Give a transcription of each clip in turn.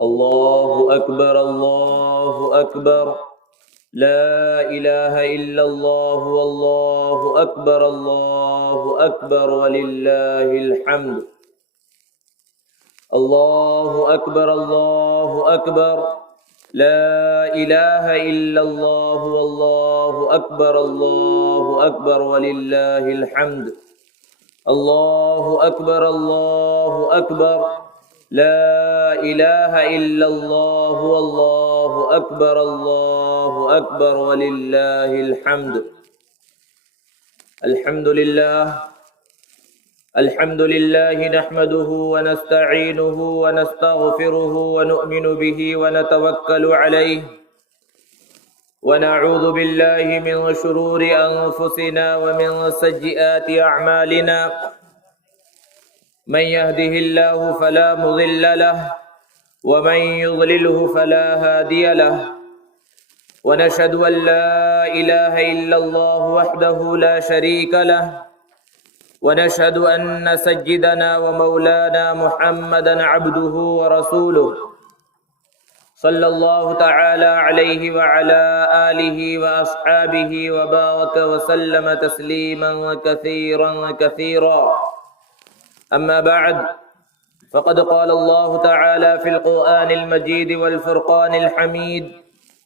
الله أكبر الله أكبر لا إله إلا الله والله أكبر الله أكبر ولله الحمد الله أكبر الله أكبر لا إله إلا الله والله أكبر الله أكبر ولله الحمد الله أكبر الله أكبر لا إله إلا الله والله أكبر الله أكبر ولله الحمد الحمد لله نحمده ونستعينه ونستغفره ونؤمن به ونتوكل عليه ونعوذ بالله من شرور أنفسنا ومن سيئات أعمالنا من يهده الله فلا مضل له ومن يضلله فلا هادي له ونشهد أن لا إله إلا الله وحده لا شريك له ونشهد أن سيدنا ومولانا محمدا عبده ورسوله صلى الله تعالى عليه وعلى آله وأصحابه وبارك وسلم تسليما كثيرا كثيرا أما بعد فقد قال الله تعالى في القرآن المجيد والفرقان الحميد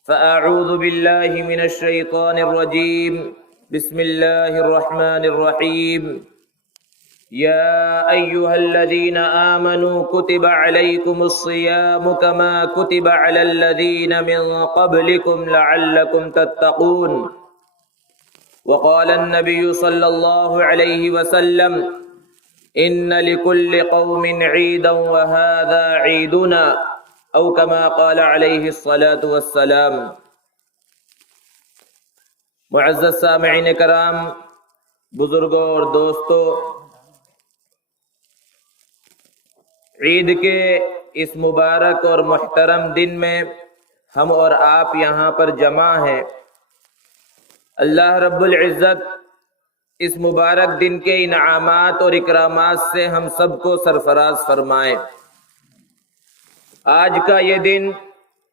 فأعوذ بالله من الشيطان الرجيم بسم الله الرحمن الرحيم يا أيها الذين آمنوا كتب عليكم الصيام كما كتب على الذين من قبلكم لعلكم تتقون وقال النبي صلى الله عليه وسلم إن لكل قوم عيدا وهذا عيدنا أو كما قال عليه الصلاة والسلام معزز سامعین کرام، بزرگوں اور دوستو، عید کے اس مبارک اور محترم دن میں ہم اور آپ یہاں پر جمع ہیں۔ اللہ رب العزت اس مبارک دن کے انعامات اور اکرامات سے ہم سب کو سرفراز فرمائے۔ آج کا یہ دن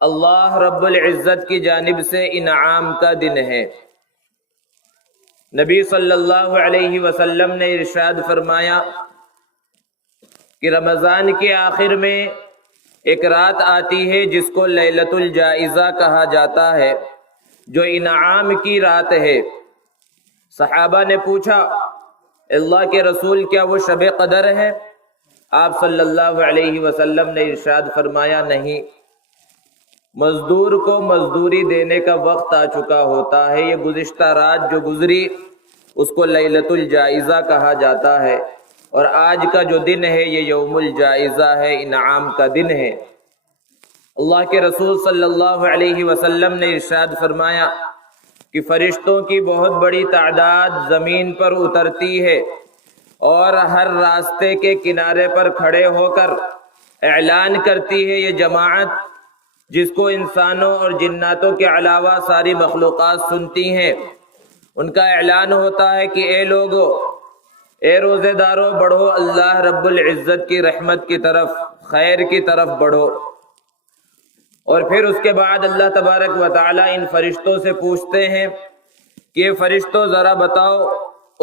اللہ رب العزت کی جانب سے انعام کا دن ہے۔ نبی صلی اللہ علیہ وسلم نے ارشاد فرمایا کہ رمضان کے آخر میں ایک رات آتی ہے جس کو لیلۃ الجائزہ کہا جاتا ہے، جو انعام کی رات ہے۔ صحابہ نے پوچھا، اللہ کے رسول کیا وہ شب قدر ہے؟ آپ صلی اللہ علیہ وسلم نے ارشاد فرمایا، نہیں، مزدور کو مزدوری دینے کا وقت آ چکا ہوتا ہے۔ یہ گزشتہ رات جو گزری اس کو لیلۃ الجائزہ کہا جاتا ہے، اور آج کا جو دن ہے یہ یوم الجائزہ ہے، انعام کا دن ہے۔ اللہ کے رسول صلی اللہ علیہ وسلم نے ارشاد فرمایا کہ فرشتوں کی بہت بڑی تعداد زمین پر اترتی ہے اور ہر راستے کے کنارے پر کھڑے ہو کر اعلان کرتی ہے، یہ جماعت جس کو انسانوں اور جناتوں کے علاوہ ساری مخلوقات سنتی ہیں، ان کا اعلان ہوتا ہے کہ اے لوگو، اے روزے دارو، بڑھو اللہ رب العزت کی رحمت کی طرف، خیر کی طرف بڑھو۔ اور پھر اس کے بعد اللہ تبارک و تعالی ان فرشتوں سے پوچھتے ہیں کہ فرشتوں ذرا بتاؤ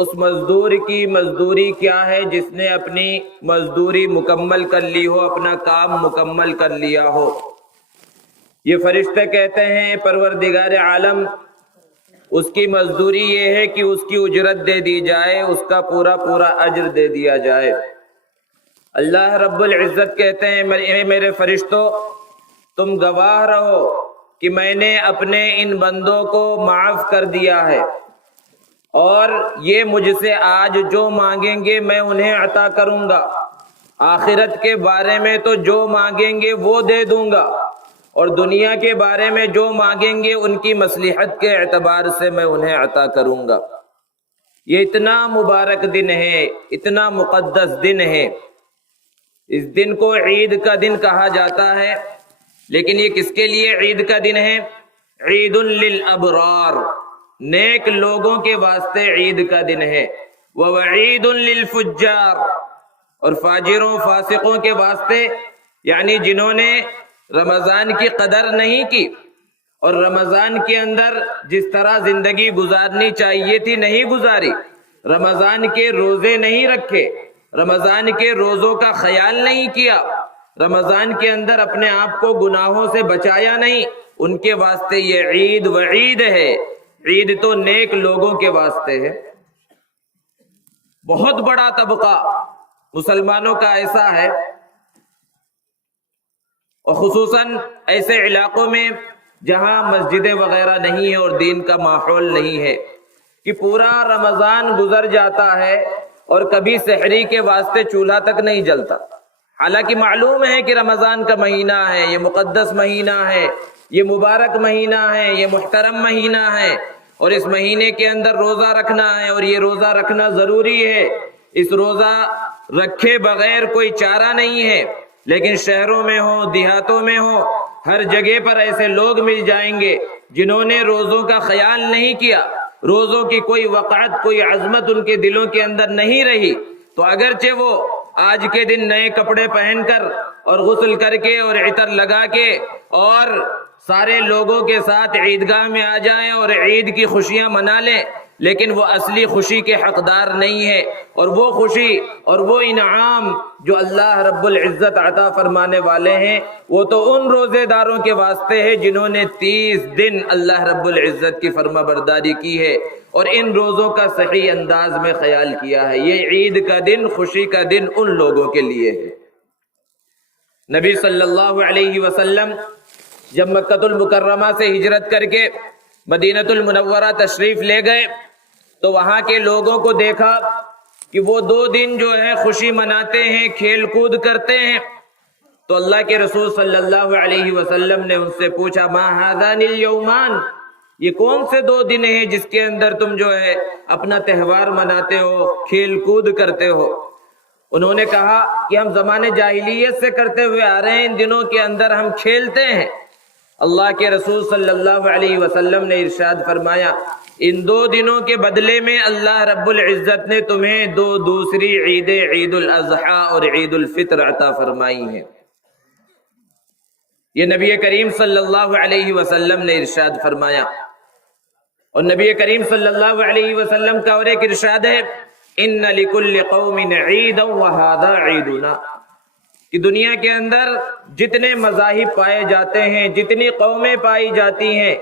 اس مزدور کی مزدوری کیا ہے جس نے اپنی مزدوری مکمل کر لی ہو، اپنا کام مکمل کر لیا ہو۔ یہ فرشتے کہتے ہیں پروردگار عالم، اس کی مزدوری یہ ہے کہ اس کی اجرت دے دی جائے، اس کا پورا پورا اجر دے دیا جائے۔ اللہ رب العزت کہتے ہیں، میرے فرشتوں، تم گواہ رہو کہ میں نے اپنے ان بندوں کو معاف کر دیا ہے، اور یہ مجھ سے آج جو مانگیں گے میں انہیں عطا کروں گا۔ آخرت کے بارے میں تو جو مانگیں گے وہ دے دوں گا، اور دنیا کے بارے میں جو مانگیں گے ان کی مصلحت کے اعتبار سے میں انہیں عطا کروں گا۔ یہ اتنا مبارک دن ہے، اتنا مقدس دن ہے۔ اس دن کو عید کا دن کہا جاتا ہے، لیکن یہ کس کے لیے عید کا دن ہے؟ عید للابرار، نیک لوگوں کے واسطے عید کا دن ہے۔ ووعید للفجار، اور فاجروں فاسقوں کے واسطے، یعنی جنہوں نے رمضان کی قدر نہیں کی، اور رمضان کے اندر جس طرح زندگی گزارنی چاہیے تھی نہیں گزاری، رمضان کے روزے نہیں رکھے، رمضان کے روزوں کا خیال نہیں کیا، رمضان کے اندر اپنے آپ کو گناہوں سے بچایا نہیں، ان کے واسطے یہ عید وعید ہے۔ عید تو نیک لوگوں کے واسطے ہے۔ بہت بڑا طبقہ مسلمانوں کا ایسا ہے، اور خصوصاً ایسے علاقوں میں جہاں مسجدیں وغیرہ نہیں ہیں اور دین کا ماحول نہیں ہے، کہ پورا رمضان گزر جاتا ہے اور کبھی سحری کے واسطے چولہا تک نہیں جلتا، حالانکہ معلوم ہے کہ رمضان کا مہینہ ہے، یہ مقدس مہینہ ہے، یہ مبارک مہینہ ہے، یہ محترم مہینہ ہے، اور اس مہینے کے اندر روزہ رکھنا ہے، اور یہ روزہ رکھنا ضروری ہے، اس روزہ رکھے بغیر کوئی چارہ نہیں ہے۔ لیکن شہروں میں ہو، دیہاتوں میں ہو، ہر جگہ پر ایسے لوگ مل جائیں گے جنہوں نے روزوں کا خیال نہیں کیا، روزوں کی کوئی وقعت، کوئی عظمت ان کے دلوں کے اندر نہیں رہی، تو اگرچہ وہ آج کے دن نئے کپڑے پہن کر اور غسل کر کے اور عطر لگا کے اور سارے لوگوں کے ساتھ عیدگاہ میں آ جائیں اور عید کی خوشیاں منا لیں، لیکن وہ اصلی خوشی کے حقدار نہیں ہے، اور وہ خوشی اور وہ انعام جو اللہ رب العزت عطا فرمانے والے ہیں وہ تو ان روزے داروں کے واسطے ہے جنہوں نے 30 دن اللہ رب العزت کی فرما برداری کی ہے اور ان روزوں کا صحیح انداز میں خیال کیا ہے۔ یہ عید کا دن، خوشی کا دن ان لوگوں کے لیے ہے۔ نبی صلی اللہ علیہ وسلم جب مکہ المکرمہ سے ہجرت کر کے مدینہ المنورہ تشریف لے گئے تو وہاں کے لوگوں کو دیکھا کہ وہ 2 دن جو ہے خوشی مناتے ہیں، کھیل کود کرتے ہیں، تو اللہ کے رسول صلی اللہ علیہ وسلم نے ان سے پوچھا ما هذان الیومان، یہ کون سے 2 دن ہیں جس کے اندر تم جو ہے اپنا تہوار مناتے ہو، کھیل کود کرتے ہو؟ انہوں نے کہا کہ ہم زمانے جاہلیت سے کرتے ہوئے آ رہے ہیں، ان دنوں کے اندر ہم کھیلتے ہیں۔ اللہ کے رسول صلی اللہ علیہ وسلم نے ارشاد فرمایا ان 2 دنوں کے بدلے میں اللہ رب العزت نے تمہیں 2 دوسری عیدیں، عید الاضحیٰ اور عید الفطر عطا فرمائی ہیں۔ یہ نبی کریم صلی اللہ علیہ وسلم نے ارشاد فرمایا، اور نبی کریم صلی اللہ علیہ وسلم کا اور ایک ارشاد ہے ان لکل قوم عیدا وہذا عیدنا، کہ دنیا کے اندر جتنے مذاہب پائے جاتے ہیں، جتنی قومیں پائی جاتی ہیں،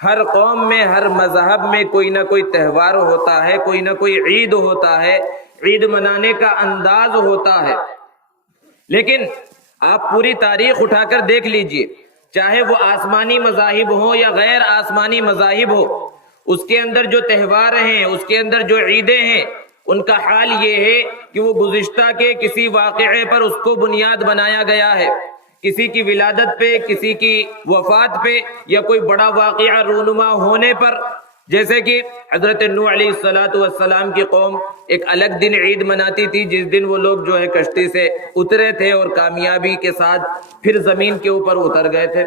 ہر قوم میں، ہر مذہب میں کوئی نہ کوئی تہوار ہوتا ہے، کوئی نہ کوئی عید ہوتا ہے، عید منانے کا انداز ہوتا ہے۔ لیکن آپ پوری تاریخ اٹھا کر دیکھ لیجئے، چاہے وہ آسمانی مذاہب ہوں یا غیر آسمانی مذاہب ہو، اس کے اندر جو تہوار ہیں، اس کے اندر جو عیدیں ہیں، ان کا حال یہ ہے کہ وہ گزشتہ کے کسی واقعے پر اس کو بنیاد بنایا گیا ہے، کسی کی ولادت پہ، کسی کی وفات پہ، یا کوئی بڑا واقعہ رونما ہونے پر، جیسے کہ حضرت نوح علیہ السلام کی قوم ایک الگ دن عید مناتی تھی جس دن وہ لوگ جو ہے کشتی سے اترے تھے اور کامیابی کے ساتھ پھر زمین کے اوپر اتر گئے تھے۔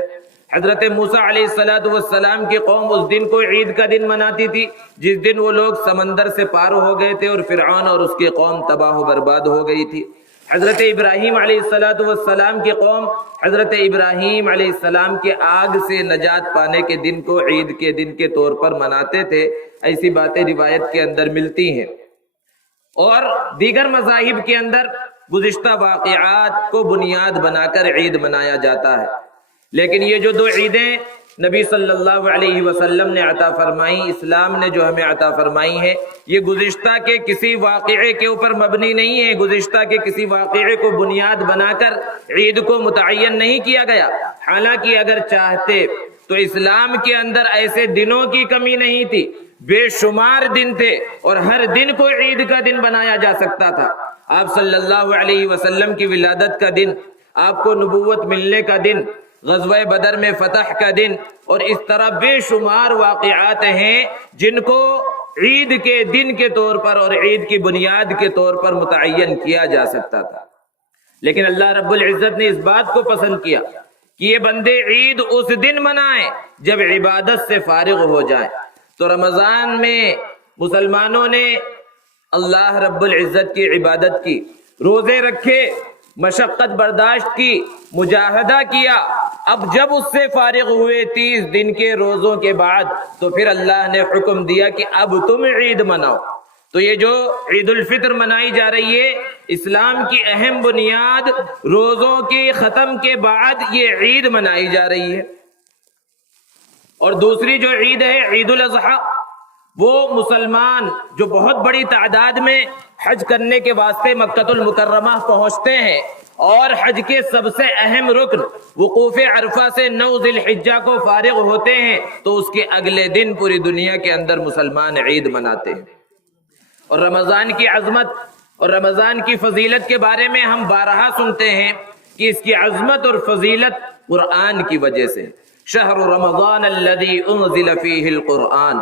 حضرت موسیٰ علیہ السلام کی قوم اس دن کو عید کا دن مناتی تھی جس دن وہ لوگ سمندر سے پار ہو گئے تھے اور فرعون اور اس کی قوم تباہ و برباد ہو گئی تھی۔ حضرت ابراہیم علیہ السلام کی قوم حضرت ابراہیم علیہ السلام کے آگ سے نجات پانے کے دن کو عید کے دن کے طور پر مناتے تھے۔ ایسی باتیں روایت کے اندر ملتی ہیں، اور دیگر مذاہب کے اندر گزشتہ واقعات کو بنیاد بنا کر عید منایا جاتا ہے۔ لیکن یہ جو 2 عیدیں نبی صلی اللہ علیہ وسلم نے عطا فرمائی، اسلام نے جو ہمیں عطا فرمائی ہے، یہ گزشتہ کے کسی واقعے کے اوپر مبنی نہیں ہے، گزشتہ کے کسی واقعے کو بنیاد بنا کر عید کو متعین نہیں کیا گیا۔ حالانکہ اگر چاہتے تو اسلام کے اندر ایسے دنوں کی کمی نہیں تھی، بے شمار دن تھے اور ہر دن کو عید کا دن بنایا جا سکتا تھا۔ آپ صلی اللہ علیہ وسلم کی ولادت کا دن، آپ کو نبوت ملنے کا دن، غزوہ بدر میں فتح کا دن، اور اس طرح بے شمار واقعات ہیں جن کو عید کے دن کے طور پر اور عید کی بنیاد کے طور پر متعین کیا جا سکتا تھا۔ لیکن اللہ رب العزت نے اس بات کو پسند کیا کہ یہ بندے عید اس دن منائیں جب عبادت سے فارغ ہو جائیں۔ تو رمضان میں مسلمانوں نے اللہ رب العزت کی عبادت کی، روزے رکھے، مشقت برداشت کی، مجاہدہ کیا، اب جب اس سے فارغ ہوئے 30 دن کے روزوں کے بعد تو پھر اللہ نے حکم دیا کہ اب تم عید مناؤ۔ تو یہ جو عید الفطر منائی جا رہی ہے، اسلام کی اہم بنیاد روزوں کے ختم کے بعد یہ عید منائی جا رہی ہے۔ اور دوسری جو عید ہے عید الاضحیٰ، وہ مسلمان جو بہت بڑی تعداد میں حج کرنے کے واسطے مکہ المکرمہ پہنچتے ہیں، اور حج کے سب سے اہم رکن وقوف عرفہ سے 9 ذی الحجہ کو فارغ ہوتے ہیں تو اس کے اگلے دن پوری دنیا کے اندر مسلمان عید مناتے ہیں۔ اور رمضان کی عظمت اور رمضان کی فضیلت کے بارے میں ہم بارہا سنتے ہیں کہ اس کی عظمت اور فضیلت قرآن کی وجہ سے۔ شہر رمضان الذی انزل فیہ القرآن،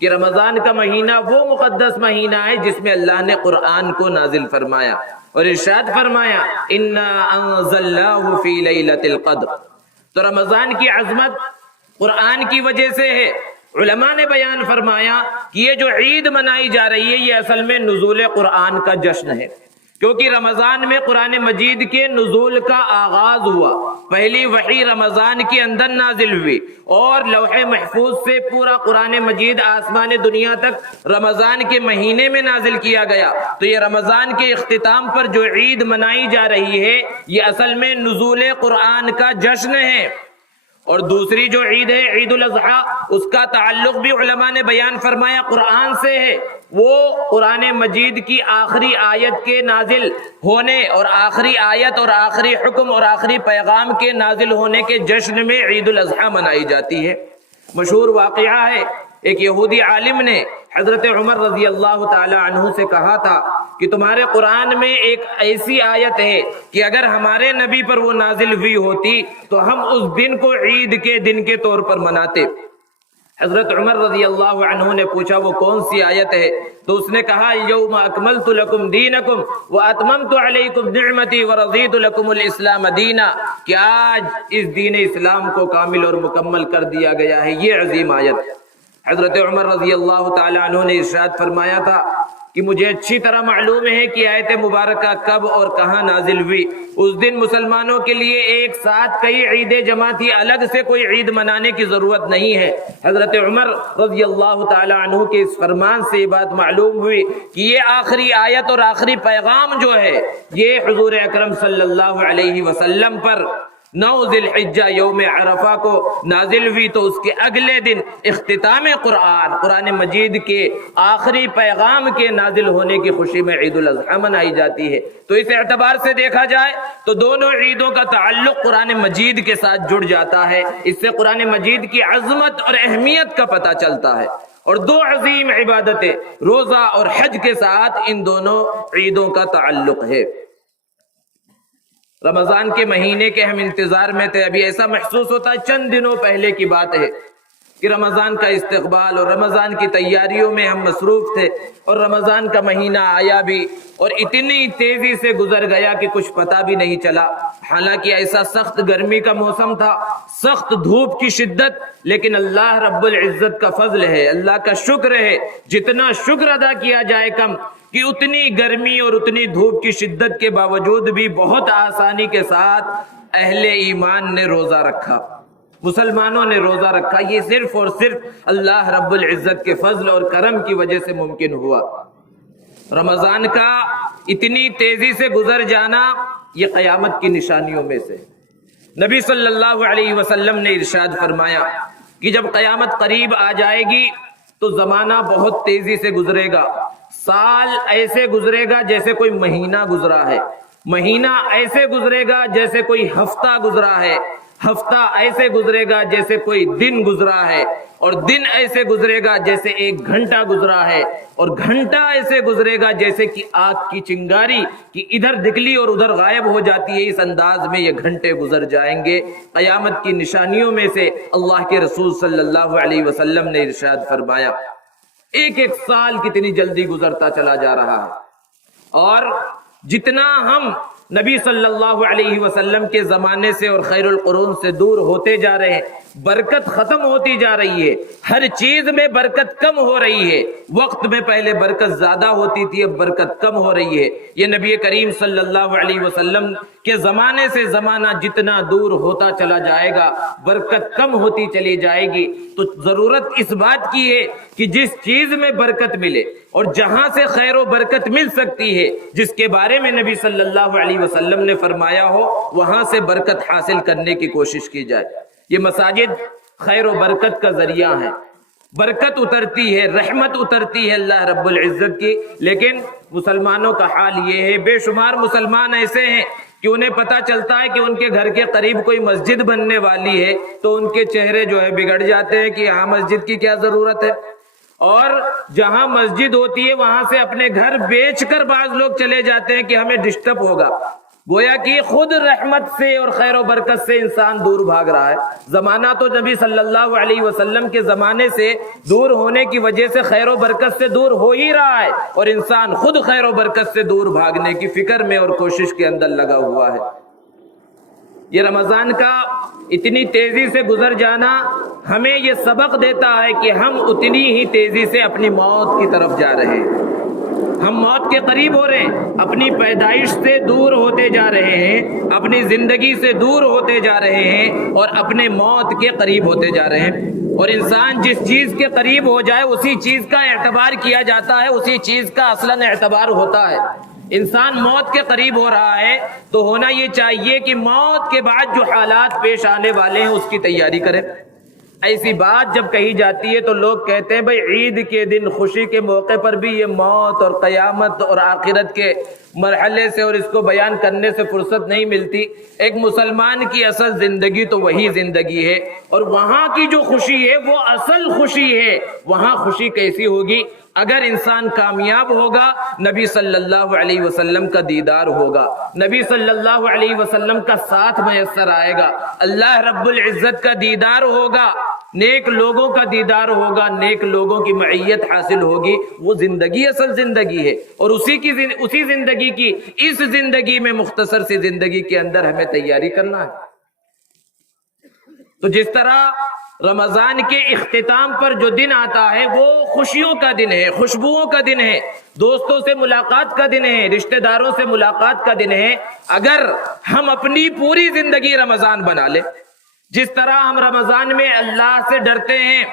کہ رمضان کا مہینہ وہ مقدس مہینہ ہے جس میں اللہ نے قرآن کو نازل فرمایا، اور ارشاد فرمایا انا انزلناہ فی لیلۃ القدر۔ تو رمضان کی عظمت قرآن کی وجہ سے ہے۔ علماء نے بیان فرمایا کہ یہ جو عید منائی جا رہی ہے یہ اصل میں نزول قرآن کا جشن ہے، کیونکہ رمضان میں قرآن مجید کے نزول کا آغاز ہوا۔ پہلی وحی رمضان کے اندر نازل ہوئی، اور لوح محفوظ سے پورا قرآن مجید آسمان دنیا تک رمضان کے مہینے میں نازل کیا گیا۔ تو یہ رمضان کے اختتام پر جو عید منائی جا رہی ہے یہ اصل میں نزول قرآن کا جشن ہے۔ اور دوسری جو عید ہے عید الاضحیٰ، اس کا تعلق بھی علماء نے بیان فرمایا قرآن سے ہے۔ وہ قرآن مجید کی آخری آیت کے نازل ہونے اور آخری آیت اور آخری حکم اور آخری پیغام کے نازل ہونے کے جشن میں عید الاضحیٰ منائی جاتی ہے۔ مشہور واقعہ ہے، ایک یہودی عالم نے حضرت عمر رضی اللہ تعالی عنہ سے کہا تھا کہ تمہارے قرآن میں ایک ایسی آیت ہے کہ اگر ہمارے نبی پر وہ نازل ہوئی ہوتی تو ہم اس دن کو عید کے دن کے طور پر مناتے۔ حضرت عمر رضی اللہ عنہ نے پوچھا وہ کون سی آیت ہے؟ تو اس نے کہا یوم اکملت لکم دینکم واتممت علیکم نعمتی ورضیت لکم الاسلام دینا، کہ آج اس دین اسلام کو کامل اور مکمل کر دیا گیا ہے۔ یہ عظیم آیت۔ حضرت عمر رضی اللہ تعالی عنہ نے ارشاد فرمایا تھا کہ مجھے اچھی طرح معلوم ہے کہ آیت مبارکہ کب اور کہاں نازل ہوئی۔ اس دن مسلمانوں کے لیے ایک ساتھ کئی عیدیں جمع تھی، الگ سے کوئی عید منانے کی ضرورت نہیں ہے۔ حضرت عمر رضی اللہ تعالی عنہ کے اس فرمان سے یہ بات معلوم ہوئی کہ یہ آخری آیت اور آخری پیغام جو ہے یہ حضور اکرم صلی اللہ علیہ وسلم پر 9 ذی الحجہ یوم عرفہ کو نازل ہوئی، تو اس کے اگلے دن اختتام قرآن مجید کے آخری پیغام کے نازل ہونے کی خوشی میں عید الاضحیٰ منائی جاتی ہے۔ تو اس اعتبار سے دیکھا جائے تو دونوں عیدوں کا تعلق قرآن مجید کے ساتھ جڑ جاتا ہے۔ اس سے قرآن مجید کی عظمت اور اہمیت کا پتہ چلتا ہے۔ اور دو عظیم عبادتیں روزہ اور حج کے ساتھ ان دونوں عیدوں کا تعلق ہے۔ رمضان کے مہینے کے ہم انتظار میں تھے، ابھی ایسا محسوس ہوتا ہے چند دنوں پہلے کی بات ہے کہ رمضان کا استقبال اور رمضان کی تیاریوں میں ہم مصروف تھے، اور رمضان کا مہینہ آیا بھی اور اتنی تیزی سے گزر گیا کہ کچھ پتہ بھی نہیں چلا۔ حالانکہ ایسا سخت گرمی کا موسم تھا، سخت دھوپ کی شدت، لیکن اللہ رب العزت کا فضل ہے، اللہ کا شکر ہے، جتنا شکر ادا کیا جائے کم، کہ اتنی گرمی اور اتنی دھوپ کی شدت کے باوجود بھی بہت آسانی کے ساتھ اہل ایمان نے روزہ رکھا، مسلمانوں نے روزہ رکھا۔ یہ صرف اور صرف اللہ رب العزت کے فضل اور کرم کی وجہ سے ممکن ہوا۔ رمضان کا اتنی تیزی سے گزر جانا یہ قیامت کی نشانیوں میں سے۔ نبی صلی اللہ علیہ وسلم نے ارشاد فرمایا کہ جب قیامت قریب آ جائے گی تو زمانہ بہت تیزی سے گزرے گا۔ سال ایسے گزرے گا جیسے کوئی مہینہ گزرا ہے، مہینہ ایسے گزرے گا جیسے کوئی ہفتہ گزرا ہے، ہفتہ ایسے گزرے گا جیسے کوئی دن گزرا ہے، اور دن ایسے گزرے گا جیسے ایک گھنٹہ گزرا ہے، اور گھنٹہ ایسے گزرے گا جیسے کہ آگ کی چنگاری کہ ادھر دکھلی اور ادھر غائب ہو جاتی ہے۔ اس انداز میں یہ گھنٹے گزر جائیں گے۔ قیامت کی نشانیوں میں سے اللہ کے رسول صلی اللہ علیہ وسلم نے ارشاد فرمایا ایک ایک سال کتنی جلدی گزرتا چلا جا رہا ہے، اور جتنا ہم نبی صلی اللہ علیہ وسلم کے زمانے سے اور خیر القرون سے دور ہوتے جا رہے ہیں، برکت ختم ہوتی جا رہی ہے، ہر چیز میں برکت کم ہو رہی ہے۔ وقت میں پہلے برکت زیادہ ہوتی تھی، اب برکت کم ہو رہی ہے۔ یہ نبی کریم صلی اللہ علیہ وسلم کے زمانے سے زمانہ جتنا دور ہوتا چلا جائے گا، برکت کم ہوتی چلی جائے گی۔ تو ضرورت اس بات کی ہے کہ جس چیز میں برکت ملے اور جہاں سے خیر و برکت مل سکتی ہے، جس کے بارے میں نبی صلی اللہ علیہ وسلم نے فرمایا ہو، وہاں سے برکت حاصل کرنے کی کوشش کی جائے۔ یہ مساجد خیر و برکت کا ذریعہ ہے، برکت اترتی ہے، رحمت اترتی ہے اللہ رب العزت کی۔ لیکن مسلمانوں کا حال یہ ہے، بے شمار مسلمان ایسے ہیں کہ انہیں پتہ چلتا ہے کہ ان کے گھر کے قریب کوئی مسجد بننے والی ہے تو ان کے چہرے جو ہے بگڑ جاتے ہیں کہ یہاں مسجد کی کیا ضرورت ہے، اور جہاں مسجد ہوتی ہے وہاں سے اپنے گھر بیچ کر بعض لوگ چلے جاتے ہیں کہ ہمیں ڈسٹرب ہوگا۔ گویا کہ خود رحمت سے اور خیر و برکت سے انسان دور بھاگ رہا ہے۔ زمانہ تو نبی صلی اللہ علیہ وسلم کے زمانے سے دور ہونے کی وجہ سے خیر و برکت سے دور ہو ہی رہا ہے، اور انسان خود خیر و برکت سے دور بھاگنے کی فکر میں اور کوشش کے اندر لگا ہوا ہے۔ یہ رمضان کا اتنی تیزی سے گزر جانا ہمیں یہ سبق دیتا ہے کہ ہم اتنی ہی تیزی سے اپنی موت کی طرف جا رہے ہیں۔ ہم موت کے قریب ہو رہے ہیں، اپنی پیدائش سے دور ہوتے جا رہے ہیں، اپنی زندگی سے دور ہوتے جا رہے ہیں، اور اپنے موت کے قریب ہوتے جا رہے ہیں۔ اور انسان جس چیز کے قریب ہو جائے اسی چیز کا اعتبار کیا جاتا ہے، اسی چیز کا اصلاً اعتبار ہوتا ہے۔ انسان موت کے قریب ہو رہا ہے تو ہونا یہ چاہیے کہ موت کے بعد جو حالات پیش آنے والے ہیں اس کی تیاری کرے۔ ایسی بات جب کہی جاتی ہے تو لوگ کہتے ہیں بھئی عید کے دن خوشی کے موقع پر بھی یہ موت اور قیامت اور آخرت کے مرحلے سے اور اس کو بیان کرنے سے فرصت نہیں ملتی۔ ایک مسلمان کی اصل زندگی تو وہی زندگی ہے، اور وہاں کی جو خوشی ہے وہ اصل خوشی ہے۔ وہاں خوشی کیسی ہوگی؟ اگر انسان کامیاب ہوگا، نبی صلی اللہ علیہ وسلم کا دیدار ہوگا، نبی صلی اللہ علیہ وسلم کا ساتھ میسر آئے گا، اللہ رب العزت کا دیدار ہوگا، نیک لوگوں کا دیدار ہوگا، نیک لوگوں کی معیت حاصل ہوگی۔ وہ زندگی اصل زندگی ہے، اور اسی زندگی کی اس زندگی میں مختصر سی زندگی کے اندر ہمیں تیاری کرنا ہے۔ تو جس طرح رمضان کے اختتام پر جو دن آتا ہے وہ خوشیوں کا دن ہے، خوشبوؤں کا دن ہے، دوستوں سے ملاقات کا دن ہے، رشتہ داروں سے ملاقات کا دن ہے۔ اگر ہم اپنی پوری زندگی رمضان بنا لیں، جس طرح ہم رمضان میں اللہ سے ڈرتے ہیں،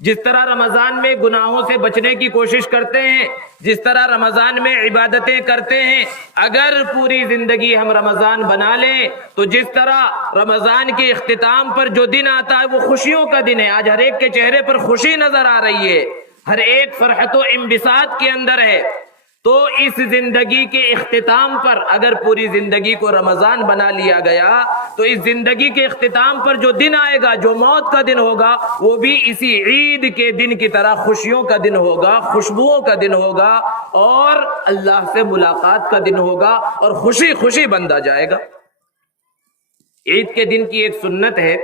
جس طرح رمضان میں گناہوں سے بچنے کی کوشش کرتے ہیں، جس طرح رمضان میں عبادتیں کرتے ہیں، اگر پوری زندگی ہم رمضان بنا لیں تو جس طرح رمضان کے اختتام پر جو دن آتا ہے وہ خوشیوں کا دن ہے۔ آج ہر ایک کے چہرے پر خوشی نظر آ رہی ہے، ہر ایک فرحت و انبساط کے اندر ہے۔ تو اس زندگی کے اختتام پر اگر پوری زندگی کو رمضان بنا لیا گیا تو اس زندگی کے اختتام پر جو دن آئے گا، جو موت کا دن ہوگا، وہ بھی اسی عید کے دن کی طرح خوشیوں کا دن ہوگا، خوشبوؤں کا دن ہوگا، اور اللہ سے ملاقات کا دن ہوگا، اور خوشی خوشی بندہ جائے گا۔ عید کے دن کی ایک سنت ہے،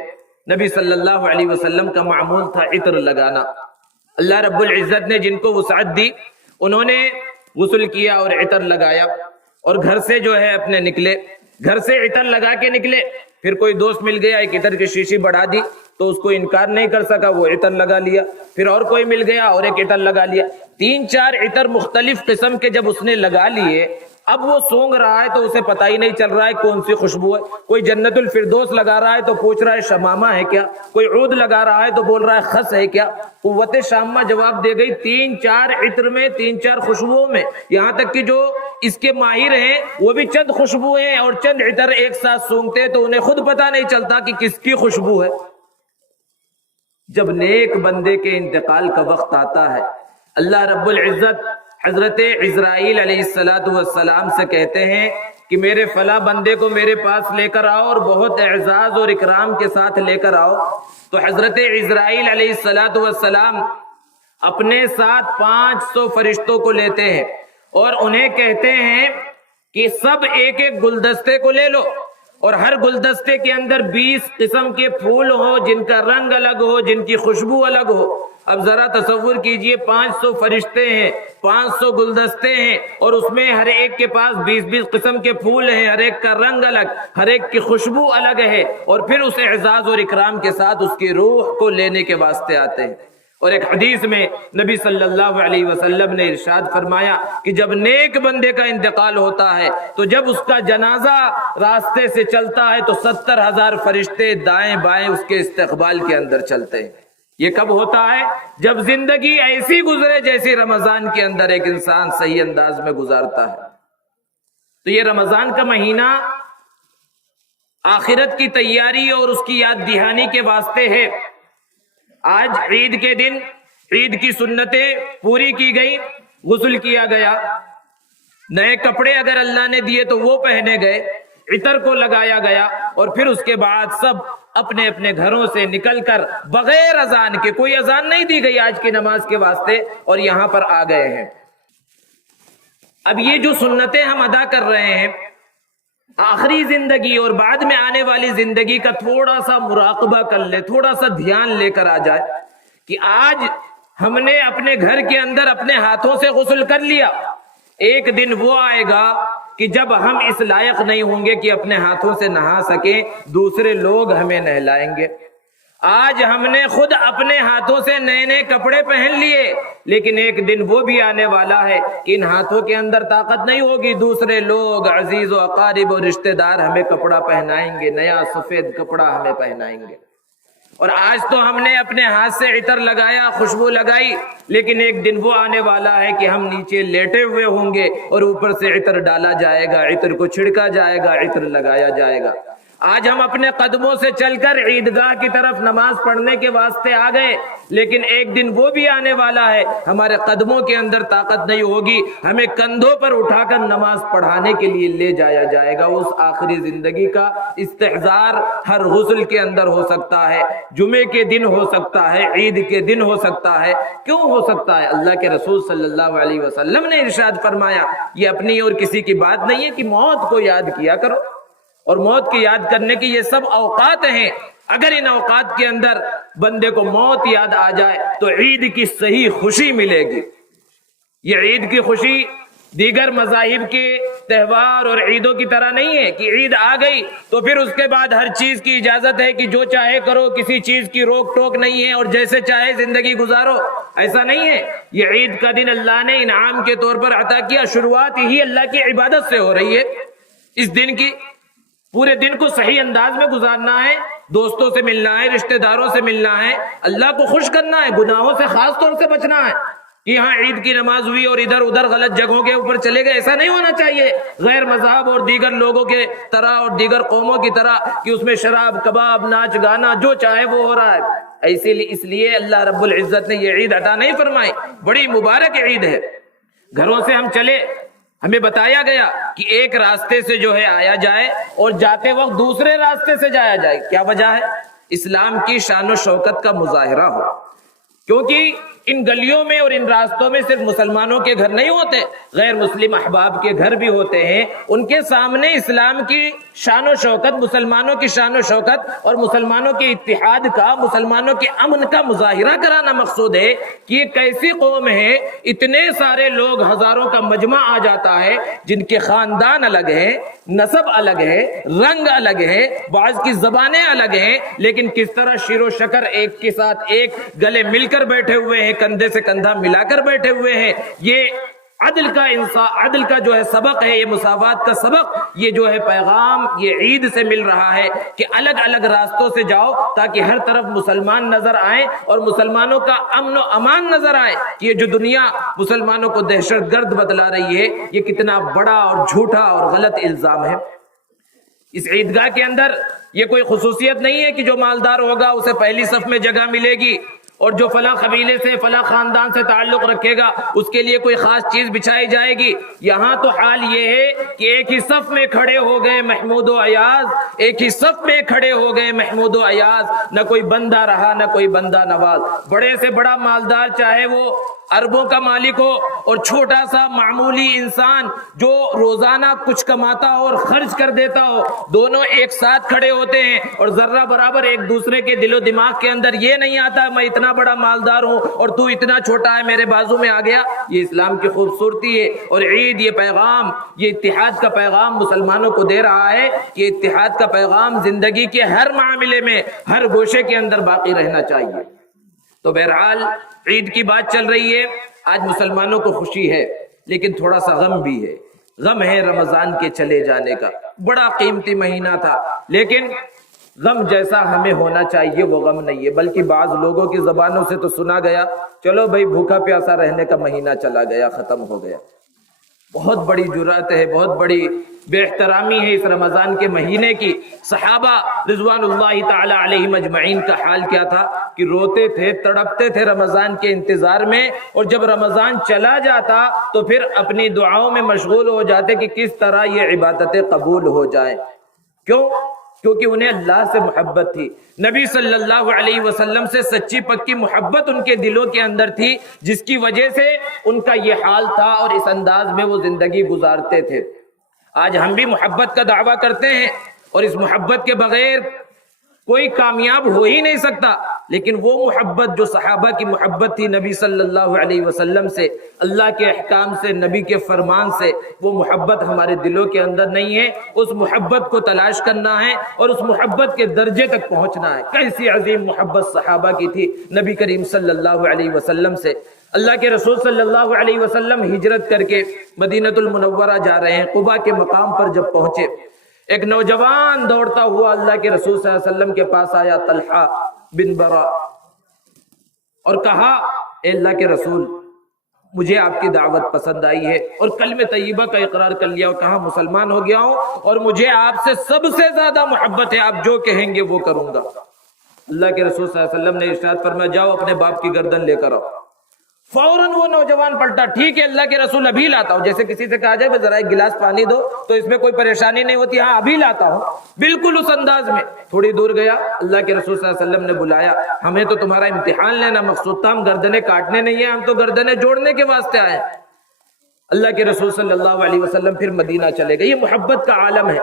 نبی صلی اللہ علیہ وسلم کا معمول تھا عطر لگانا۔ اللہ رب العزت نے جن کو وسعت دی انہوں نے غسل کیا اور عطر لگایا، اور گھر سے جو ہے اپنے نکلے، گھر سے عطر لگا کے نکلے۔ پھر کوئی دوست مل گیا، ایک عطر کی شیشی بڑھا دی تو اس کو انکار نہیں کر سکا، وہ عطر لگا لیا۔ پھر اور کوئی مل گیا اور ایک عطر لگا لیا۔ 3-4 عطر مختلف قسم کے جب اس نے لگا لیے، اب وہ سونگ رہا ہے تو اسے پتہ ہی نہیں چل رہا ہے کون سی خوشبو ہے۔ کوئی جنت الفردوس لگا رہا ہے تو پوچھ رہا ہے شمامہ ہے کیا، کوئی عود لگا رہا ہے تو بول رہا ہے خس ہے کیا۔ قوت شامہ جواب دے گئی 3-4 عطر میں، 3-4 خوشبوؤں میں، یہاں تک کہ جو اس کے ماہر ہیں وہ بھی چند خوشبوئیں اور چند عطر ایک ساتھ سونگتے ہیں تو انہیں خود پتہ نہیں چلتا کہ کس کی خوشبو ہے۔ جب نیک بندے کے انتقال کا وقت آتا ہے، اللہ رب العزت حضرت عزرائیل علیہ السلام سے کہتے ہیں کہ میرے فلاں بندے کو میرے پاس لے کر آؤ اور بہت اعزاز اور اکرام کے ساتھ لے کر آؤ۔ تو حضرت عزرائیل علیہ السلام اپنے ساتھ 500 فرشتوں کو لیتے ہیں اور انہیں کہتے ہیں کہ سب ایک ایک گلدستے کو لے لو اور ہر گلدستے کے اندر 20 قسم کے پھول ہو جن کا رنگ الگ ہو، جن کی خوشبو الگ ہو۔ اب ذرا تصور کیجئے 500 فرشتے ہیں، 500 گلدستے ہیں، اور اس میں ہر ایک کے پاس 20 قسم کے پھول ہیں، ہر ایک کا رنگ الگ، ہر ایک کی خوشبو الگ ہے، اور پھر اس اعزاز اور اکرام کے ساتھ اس کی روح کو لینے کے واسطے آتے ہیں۔ اور ایک حدیث میں نبی صلی اللہ علیہ وسلم نے ارشاد فرمایا کہ جب نیک بندے کا انتقال ہوتا ہے تو جب اس کا جنازہ راستے سے چلتا ہے تو 70,000 فرشتے دائیں بائیں اس کے استقبال کے اندر چلتے ہیں۔ یہ کب ہوتا ہے؟ جب زندگی ایسی گزرے جیسی رمضان کے اندر ایک انسان صحیح انداز میں گزارتا ہے۔ تو یہ رمضان کا مہینہ آخرت کی تیاری اور اس کی یاد دہانی کے واسطے ہے۔ آج عید کے دن عید کی سنتیں پوری کی گئی، غسل کیا گیا، نئے کپڑے اگر اللہ نے دیے تو وہ پہنے گئے، عطر کو لگایا گیا، اور پھر اس کے بعد سب اپنے اپنے گھروں سے نکل کر بغیر اذان کے، کوئی اذان نہیں دی گئی آج کی نماز کے واسطے، اور یہاں پر آ گئے ہیں۔ اب یہ جو سنتیں ہم ادا کر رہے ہیں، آخری زندگی اور بعد میں آنے والی زندگی کا تھوڑا سا مراقبہ کر لے، تھوڑا سا دھیان لے کر آ جائے کہ آج ہم نے اپنے گھر کے اندر اپنے ہاتھوں سے غسل کر لیا، ایک دن وہ آئے گا کہ جب ہم اس لائق نہیں ہوں گے کہ اپنے ہاتھوں سے نہا سکیں، دوسرے لوگ ہمیں نہلائیں گے۔ آج ہم نے خود اپنے ہاتھوں سے نئے نئے کپڑے پہن لیے، لیکن ایک دن وہ بھی آنے والا ہے کہ ان ہاتھوں کے اندر طاقت نہیں ہوگی، دوسرے لوگ عزیز و اقارب اور رشتہ دار ہمیں کپڑا پہنائیں گے، نیا سفید کپڑا ہمیں پہنائیں گے۔ اور آج تو ہم نے اپنے ہاتھ سے عطر لگایا، خوشبو لگائی، لیکن ایک دن وہ آنے والا ہے کہ ہم نیچے لیٹے ہوئے ہوں گے اور اوپر سے عطر ڈالا جائے گا، عطر کو چھڑکا جائے گا، عطر لگایا جائے گا۔ آج ہم اپنے قدموں سے چل کر عیدگاہ کی طرف نماز پڑھنے کے واسطے آ گئے، لیکن ایک دن وہ بھی آنے والا ہے ہمارے قدموں کے اندر طاقت نہیں ہوگی، ہمیں کندھوں پر اٹھا کر نماز پڑھانے کے لیے لے جایا جائے گا۔ اس آخری زندگی کا استحضار ہر غسل کے اندر ہو سکتا ہے، جمعے کے دن ہو سکتا ہے، عید کے دن ہو سکتا ہے۔ کیوں ہو سکتا ہے؟ اللہ کے رسول صلی اللہ علیہ وسلم نے ارشاد فرمایا، یہ اپنی اور کسی کی بات نہیں ہے کہ موت کو یاد کیا کرو، اور موت کی یاد کرنے کی یہ سب اوقات ہیں۔ اگر ان اوقات کے اندر بندے کو موت یاد آ جائے تو عید کی صحیح خوشی ملے گی۔ یہ عید کی خوشی دیگر مذاہب کے تہوار اور عیدوں کی طرح نہیں ہے کہ عید آ گئی تو پھر اس کے بعد ہر چیز کی اجازت ہے کہ جو چاہے کرو، کسی چیز کی روک ٹوک نہیں ہے اور جیسے چاہے زندگی گزارو، ایسا نہیں ہے۔ یہ عید کا دن اللہ نے انعام کے طور پر عطا کیا، شروعات ہی اللہ کی عبادت سے ہو رہی ہے۔ اس دن کی پورے دن کو صحیح انداز میں گزارنا ہے، دوستوں سے ملنا ہے، رشتہ داروں سے ملنا ہے، اللہ کو خوش کرنا ہے، گناہوں سے خاص طور سے بچنا ہے۔ یہاں عید کی نماز ہوئی اور ادھر ادھر غلط جگہوں کے اوپر چلے گئے، ایسا نہیں ہونا چاہیے۔ غیر مذہب اور دیگر لوگوں کے طرح اور دیگر قوموں کی طرح کہ اس میں شراب، کباب، ناچ گانا جو چاہے وہ ہو رہا ہے، اس لیے اللہ رب العزت نے یہ عید عطا نہیں فرمائی۔ بڑی مبارک عید ہے۔ گھروں سے ہم چلے، ہمیں بتایا گیا کہ ایک راستے سے جو ہے آیا جائے اور جاتے وقت دوسرے راستے سے جایا جائے۔ کیا وجہ ہے؟ اسلام کی شان و شوکت کا مظاہرہ ہو، کیونکہ ان گلیوں میں اور ان راستوں میں صرف مسلمانوں کے گھر نہیں ہوتے، غیر مسلم احباب کے گھر بھی ہوتے ہیں۔ ان کے سامنے اسلام کی شان و شوکت، مسلمانوں کی شان و شوکت اور مسلمانوں کے اتحاد کا، مسلمانوں کے امن کا مظاہرہ کرانا مقصود ہے کہ یہ کیسی قوم ہے، اتنے سارے لوگ، ہزاروں کا مجمع آ جاتا ہے جن کے خاندان الگ ہیں، نسب الگ ہے، رنگ الگ ہے، بعض کی زبانیں الگ ہیں، لیکن کس طرح شیر و شکر ایک کے ساتھ ایک گلے مل کر بیٹھے ہوئے ہیں، کندھے سے کندھا ملا کر بیٹھے ہوئے ہیں۔ یہ عدل کا عدل کا جو ہے سبق ہے، یہ مساوات کا سبق، یہ جو ہے پیغام یہ عید سے مل رہا ہے کہ الگ الگ راستوں سے جاؤ تاکہ ہر طرف مسلمان نظر آئیں اور مسلمانوں کا امن و امان نظر آئے۔ یہ جو دنیا مسلمانوں کو دہشت گرد بتلا رہی ہے، یہ کتنا بڑا اور جھوٹا اور غلط الزام ہے۔ اس عیدگاہ کے اندر یہ کوئی خصوصیت نہیں ہے کہ جو مالدار ہوگا اسے پہلی صف میں جگہ ملے گی، اور جو فلاں قبیلے سے، فلاں خاندان سے تعلق رکھے گا اس کے لیے کوئی خاص چیز بچھائی جائے گی۔ یہاں تو حال یہ ہے کہ ایک ہی صف میں کھڑے ہو گئے محمود و ایاز، ایک ہی صف میں کھڑے ہو گئے محمود و ایاز، نہ کوئی بندہ رہا نہ کوئی بندہ نواز۔ بڑے سے بڑا مالدار چاہے وہ اربوں کا مالک ہو اور چھوٹا سا معمولی انسان جو روزانہ کچھ کماتا ہو اور خرچ کر دیتا ہو، دونوں ایک ساتھ کھڑے ہوتے ہیں اور ذرہ برابر ایک دوسرے کے دل و دماغ کے اندر یہ نہیں آتا میں اتنا بڑا مالدار ہوں اور تو اتنا چھوٹا ہے میرے بازو میں آ گیا۔ یہ اسلام کی خوبصورتی ہے۔ اور عید یہ پیغام، یہ اتحاد کا پیغام مسلمانوں کو دے رہا ہے کہ اتحاد کا پیغام زندگی کے ہر معاملے میں، ہر گوشے کے اندر باقی رہنا چاہیے۔ تو بہرحال عید کی بات چل رہی ہے، آج مسلمانوں کو خوشی ہے لیکن تھوڑا سا غم بھی ہے۔ غم ہے رمضان کے چلے جانے کا، بڑا قیمتی مہینہ تھا، لیکن غم جیسا ہمیں ہونا چاہیے وہ غم نہیں ہے، بلکہ بعض لوگوں کی زبانوں سے تو سنا گیا چلو بھائی بھوکا پیاسا رہنے کا مہینہ چلا گیا، ختم ہو گیا۔ بہت بڑی جرأت ہے، بہت بڑی بے احترامی ہے اس رمضان کے مہینے کی۔ صحابہ رضوان اللہ تعالی علیہم اجمعین کا حال کیا تھا کہ روتے تھے، تڑپتے تھے رمضان کے انتظار میں، اور جب رمضان چلا جاتا تو پھر اپنی دعاؤں میں مشغول ہو جاتے کہ کس طرح یہ عبادتیں قبول ہو جائیں۔ کیوں؟ کیونکہ انہیں اللہ سے محبت تھی، نبی صلی اللہ علیہ وسلم سے سچی پکی محبت ان کے دلوں کے اندر تھی، جس کی وجہ سے ان کا یہ حال تھا اور اس انداز میں وہ زندگی گزارتے تھے۔ آج ہم بھی محبت کا دعویٰ کرتے ہیں اور اس محبت کے بغیر کوئی کامیاب ہو ہی نہیں سکتا، لیکن وہ محبت جو صحابہ کی محبت تھی نبی صلی اللہ علیہ وسلم سے، اللہ کے احکام سے، نبی کے فرمان سے، وہ محبت ہمارے دلوں کے اندر نہیں ہے۔ اس محبت کو تلاش کرنا ہے اور اس محبت کے درجے تک پہنچنا ہے۔ کیسی عظیم محبت صحابہ کی تھی نبی کریم صلی اللہ علیہ وسلم سے۔ اللہ کے رسول صلی اللہ علیہ وسلم ہجرت کر کے مدینۃ المنورہ جا رہے ہیں، قباء کے مقام پر جب پہنچے، ایک نوجوان دوڑتا ہوا اللہ کے رسول صلی اللہ علیہ وسلم کے پاس آیا، طلحہ بن برا، اور کہا اے اللہ کے رسول مجھے آپ کی دعوت پسند آئی ہے، اور کلمہ طیبہ کا اقرار کر لیا اور کہا مسلمان ہو گیا ہوں اور مجھے آپ سے سب سے زیادہ محبت ہے، آپ جو کہیں گے وہ کروں گا۔ اللہ کے رسول صلی اللہ علیہ وسلم نے ارشاد فرمایا جاؤ اپنے باپ کی گردن لے کر آؤ۔ فوراً وہ نوجوان پلٹا، ٹھیک ہے اللہ کے رسول ابھی لاتا ہوں، جیسے کسی سے کہا جائے ذرا ایک گلاس پانی دو تو اس میں کوئی پریشانی نہیں ہوتی، ہاں ابھی لاتا ہوں، بالکل اس انداز میں۔ تھوڑی دور گیا، اللہ کے رسول صلی اللہ علیہ وسلم نے بلایا، ہمیں تو تمہارا امتحان لینا مقصود تھا، ہم گردنیں کاٹنے نہیں ہیں، ہم تو گردنیں جوڑنے کے واسطے آئے۔ اللہ کے رسول صلی اللہ علیہ وسلم پھر مدینہ چلے گئے۔ یہ محبت کا عالم ہے۔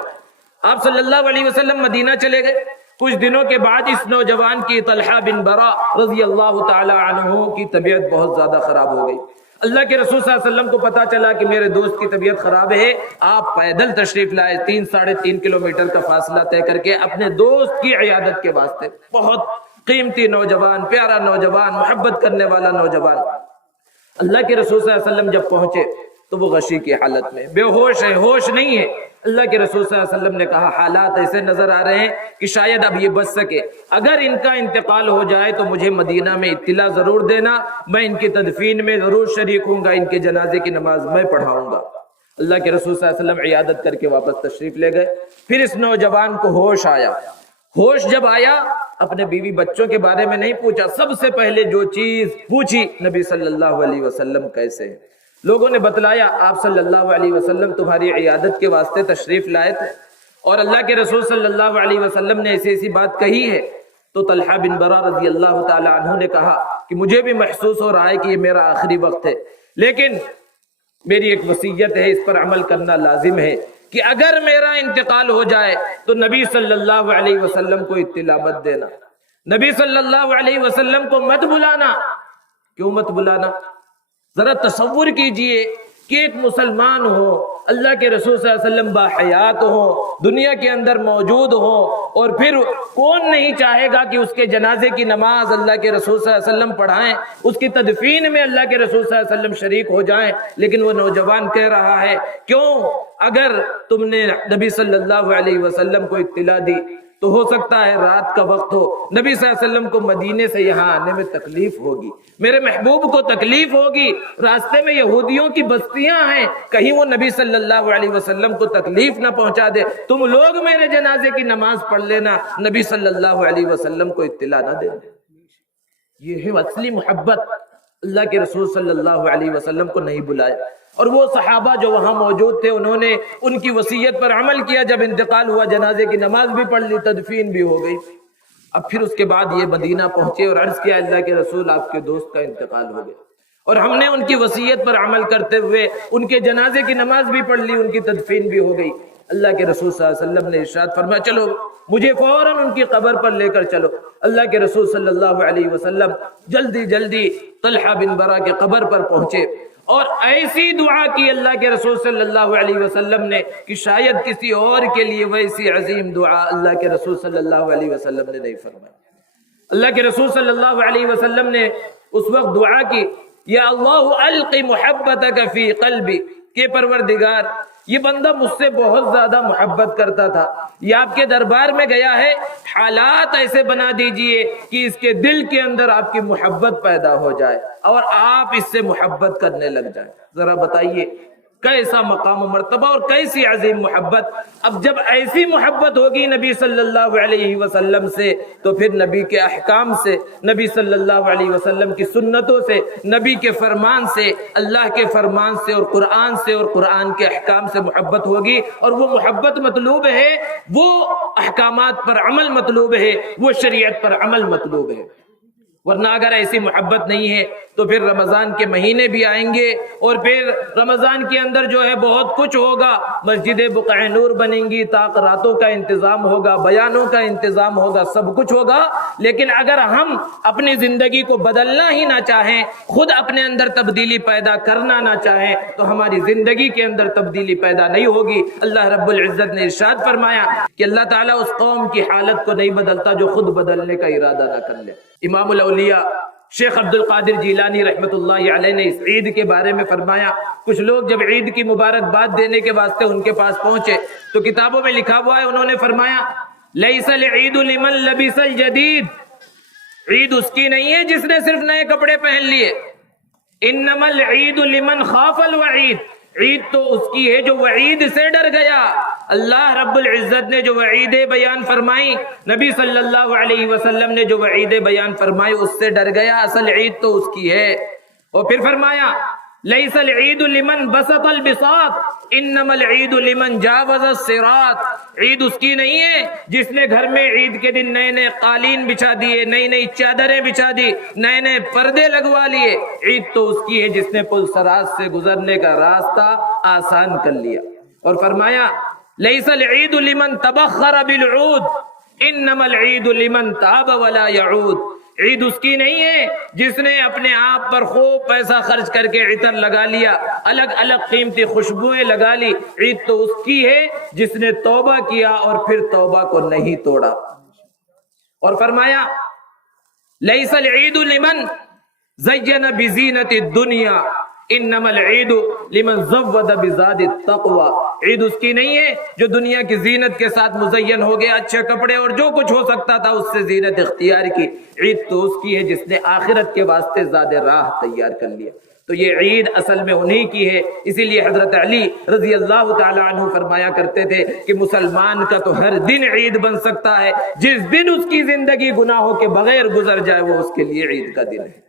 آپ صلی اللہ علیہ وسلم مدینہ چلے گئے، کچھ دنوں کے بعد اس نوجوان کی، طلحہ بن برا رضی اللہ تعالی عنہ کی طبیعت بہت زیادہ خراب ہو گئی۔ اللہ کے رسول صلی اللہ علیہ وسلم کو پتا چلا کہ میرے دوست کی طبیعت خراب ہے، آپ پیدل تشریف لائے 3-3.5 کلومیٹر کا فاصلہ طے کر کے اپنے دوست کی عیادت کے واسطے۔ بہت قیمتی نوجوان، پیارا نوجوان، محبت کرنے والا نوجوان۔ اللہ کے رسول صلی اللہ علیہ وسلم جب پہنچے تو وہ غشی کی حالت میں، بے ہوش ہے، ہوش نہیں ہے۔ اللہ کے رسول صلی اللہ علیہ وسلم نے کہا حالات ایسے نظر آ رہے ہیں کہ شاید اب یہ بچ سکے، اگر ان کا انتقال ہو جائے تو مجھے مدینہ میں اطلاع ضرور دینا، میں ان کی تدفین میں ضرور شریک ہوں گا، ان کے جنازے کی نماز میں پڑھاؤں گا۔ اللہ کے رسول صلی اللہ علیہ وسلم عیادت کر کے واپس تشریف لے گئے۔ پھر اس نوجوان کو ہوش آیا۔ ہوش جب آیا، اپنے بیوی بچوں کے بارے میں نہیں پوچھا، سب سے پہلے جو چیز پوچھی نبی صلی اللہ علیہ وسلم کیسے ہیں۔ لوگوں نے بتلایا آپ صلی اللہ علیہ وسلم تمہاری عیادت کے واسطے تشریف لائے تھے اور اللہ کے رسول صلی اللہ علیہ وسلم نے ایسی ایسی بات کہی ہے۔ تو طلحہ بن برا رضی اللہ تعالی عنہ نے کہا کہ مجھے بھی محسوس ہو رہا ہے کہ یہ میرا آخری وقت ہے، لیکن میری ایک وصیت ہے، اس پر عمل کرنا لازم ہے کہ اگر میرا انتقال ہو جائے تو نبی صلی اللہ علیہ وسلم کو اطلاع مت دینا، نبی صلی اللہ علیہ وسلم کو مت بلانا۔ کیوں مت بلانا؟ ذرا تصور کیجئے کہ ایک مسلمان ہو، اللہ کے رسول صلی اللہ علیہ وسلم باحیات ہو، دنیا کے اندر موجود ہو، اور پھر کون نہیں چاہے گا کہ اس کے جنازے کی نماز اللہ کے رسول صلی اللہ علیہ وسلم پڑھائیں، اس کی تدفین میں اللہ کے رسول صلی اللہ علیہ وسلم شریک ہو جائیں۔ لیکن وہ نوجوان کہہ رہا ہے کیوں؟ اگر تم نے نبی صلی اللہ علیہ وسلم کو اطلاع دی تو ہو سکتا ہے رات کا وقت ہو، نبی صلی اللہ علیہ وسلم کو مدینے سے یہاں آنے میں تکلیف ہوگی، میرے محبوب کو تکلیف ہوگی، راستے میں یہودیوں کی بستیاں ہیں، کہیں وہ نبی صلی اللہ علیہ وسلم کو تکلیف نہ پہنچا دے، تم لوگ میرے جنازے کی نماز پڑھ لینا، نبی صلی اللہ علیہ وسلم کو اطلاع نہ دے۔ یہ ہے اصلی محبت۔ اللہ کے رسول صلی اللہ علیہ وسلم کو نہیں بلایا، اور وہ صحابہ جو وہاں موجود تھے انہوں نے ان کی وصیت پر عمل کیا، جب انتقال ہوا جنازے کی نماز بھی پڑھ لی، تدفین بھی ہو گئی۔ اب پھر اس کے بعد یہ مدینہ پہنچے اور عرض کیا اللہ کے رسول آپ کے دوست کا انتقال ہو گیا، اور ہم نے ان کی وصیت پر عمل کرتے ہوئے ان کے جنازے کی نماز بھی پڑھ لی، ان کی تدفین بھی ہو گئی۔ اللہ کے رسول صلی اللہ علیہ وسلم نے ارشاد فرمایا چلو مجھے فوراً ان کی قبر پر لے کر چلو۔ اللہ کے رسول صلی اللہ علیہ وسلم جلدی جلدی طلحہ بن برا کے قبر پر پہنچے اور ایسی دعا کی اللہ کے رسول صلی اللہ علیہ وسلم نے کہ شاید کسی اور کے لیے ویسی عظیم دعا اللہ کے رسول صلی اللہ علیہ وسلم نے نہیں فرمائی۔ اللہ کے رسول صلی اللہ علیہ وسلم نے اس وقت دعا کی، یا اللہ القی محبتک فی قلبی، کہ پروردگار یہ بندہ مجھ سے بہت زیادہ محبت کرتا تھا، یہ آپ کے دربار میں گیا ہے، حالات ایسے بنا دیجئے کہ اس کے دل کے اندر آپ کی محبت پیدا ہو جائے اور آپ اس سے محبت کرنے لگ جائیں۔ ذرا بتائیے کیسا مقام و مرتبہ اور کیسی عظیم محبت۔ اب جب ایسی محبت ہوگی نبی صلی اللہ علیہ وسلم سے تو پھر نبی کے احکام سے، نبی صلی اللہ علیہ وسلم کی سنتوں سے، نبی کے فرمان سے، اللہ کے فرمان سے اور قرآن کے احکام سے محبت ہوگی، اور وہ محبت مطلوب ہے، وہ احکامات پر عمل مطلوب ہے، وہ شریعت پر عمل مطلوب ہے۔ ورنہ اگر ایسی محبت نہیں ہے تو پھر رمضان کے مہینے بھی آئیں گے اور پھر رمضان کے اندر جو ہے بہت کچھ ہوگا، مسجد بقع نور بنیں گی، تقریراتوں کا انتظام ہوگا، بیانوں کا انتظام ہوگا، سب کچھ ہوگا، لیکن اگر ہم اپنی زندگی کو بدلنا ہی نہ چاہیں، خود اپنے اندر تبدیلی پیدا کرنا نہ چاہیں تو ہماری زندگی کے اندر تبدیلی پیدا نہیں ہوگی۔ اللہ رب العزت نے ارشاد فرمایا کہ اللہ تعالیٰ اس قوم کی حالت کو نہیں بدلتا جو خود بدلنے کا ارادہ نہ کر لے۔ امام الاولیاء شیخ عبد القادر جیلانی رحمۃ اللہ علیہ نے اس عید کے بارے میں فرمایا، کچھ لوگ جب عید کی مبارکباد دینے کے واسطے ان کے پاس پہنچے تو کتابوں میں لکھا ہوا ہے، انہوں نے فرمایا لیس العید لمن لبس الجدید، عید اس کی نہیں ہے جس نے صرف نئے کپڑے پہن لیے، انما العید لمن خاف الوعید، عید تو اس کی ہے جو وعید سے ڈر گیا۔ اللہ رب العزت نے جو وعیدیں بیان فرمائی، نبی صلی اللہ علیہ وسلم نے جو وعیدیں بیان فرمائی اس سے ڈر گیا، اصل عید تو اس کی ہے۔ اور پھر فرمایا لیس العید لمن بسط البساط انما العید لمن جاوز الصراط، عید اس کی نہیں ہے جس نے گھر میں عید کے دن نئے نئے قالین بچھا دیے، نئی نئی چادریں بچھا دی، نئے نئے پردے لگوا لیے، عید تو اس کی ہے جس نے پل صراط سے گزرنے کا راستہ آسان کر لیا۔ اور فرمایا لیس العید لمن تبخر بالعود انما العید لمن تاب ولا يعود، عید اس کی نہیں ہے جس نے اپنے آپ پر خوب پیسہ خرچ کر کے عطر لگا لیا، الگ الگ قیمتی خوشبوئیں لگا لی، عید تو اس کی ہے جس نے توبہ کیا اور پھر توبہ کو نہیں توڑا۔ اور فرمایا لیس العید لمن زین بزینت الدنیا انما العید لمن زود بزاد التقوی، عید اس کی نہیں ہے جو دنیا کی زینت کے ساتھ مزین ہو گیا، اچھے کپڑے اور جو کچھ ہو سکتا تھا اس سے زینت اختیار کی، عید تو اس کی ہے جس نے آخرت کے واسطے زاد راہ تیار کر لیا۔ تو یہ عید اصل میں انہی کی ہے، اسی لیے حضرت علی رضی اللہ تعالی عنہ فرمایا کرتے تھے کہ مسلمان کا تو ہر دن عید بن سکتا ہے، جس دن اس کی زندگی گناہوں کے بغیر گزر جائے وہ اس کے لیے عید کا دن ہے۔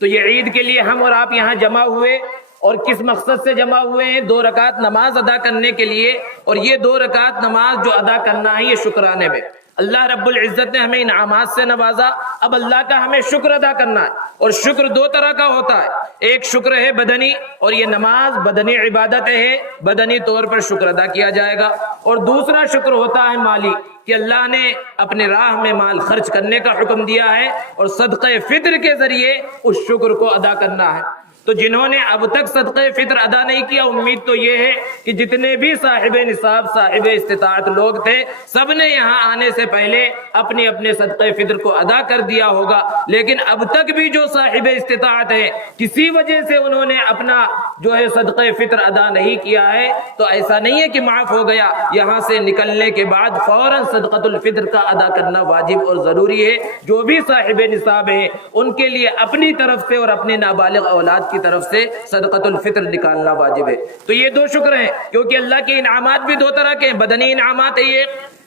تو یہ عید کے لیے ہم اور آپ یہاں جمع ہوئے اور کس مقصد سے جمع ہوئے ہیں؟ 2 رکعت نماز ادا کرنے کے لیے، اور یہ 2 رکعت نماز جو ادا کرنا ہے یہ شکرانے میں۔ اللہ رب العزت نے ہمیں انعامات سے نوازا، اب اللہ کا ہمیں شکر ادا کرنا ہے، اور شکر 2 طرح کا ہوتا ہے، ایک شکر ہے بدنی، اور یہ نماز بدنی عبادت ہے، بدنی طور پر شکر ادا کیا جائے گا، اور دوسرا شکر ہوتا ہے مالی، کہ اللہ نے اپنے راہ میں مال خرچ کرنے کا حکم دیا ہے اور صدقہ فطر کے ذریعے اس شکر کو ادا کرنا ہے۔ تو جنہوں نے اب تک صدقہ فطر ادا نہیں کیا، امید تو یہ ہے کہ جتنے بھی صاحب نصاب صاحب استطاعت لوگ تھے سب نے یہاں آنے سے پہلے اپنے اپنے صدقہ فطر کو ادا کر دیا ہوگا، لیکن اب تک بھی جو صاحب استطاعت ہے کسی وجہ سے انہوں نے اپنا جو ہے صدقہ فطر ادا نہیں کیا ہے تو ایسا نہیں ہے کہ معاف ہو گیا، یہاں سے نکلنے کے بعد فوراً صدقۃ الفطر کا ادا کرنا واجب اور ضروری ہے۔ جو بھی صاحب نصاب ہیں ان کے لیے اپنی طرف سے اور اپنی نابالغ اولاد کی طرف سے صدقۃ الفطر نکالنا واجب ہے۔ تو یہ 2 شکر ہیں، کیونکہ اللہ کے انعامات بھی 2 طرح کے ہیں، بدنی انعامات ہے، یہ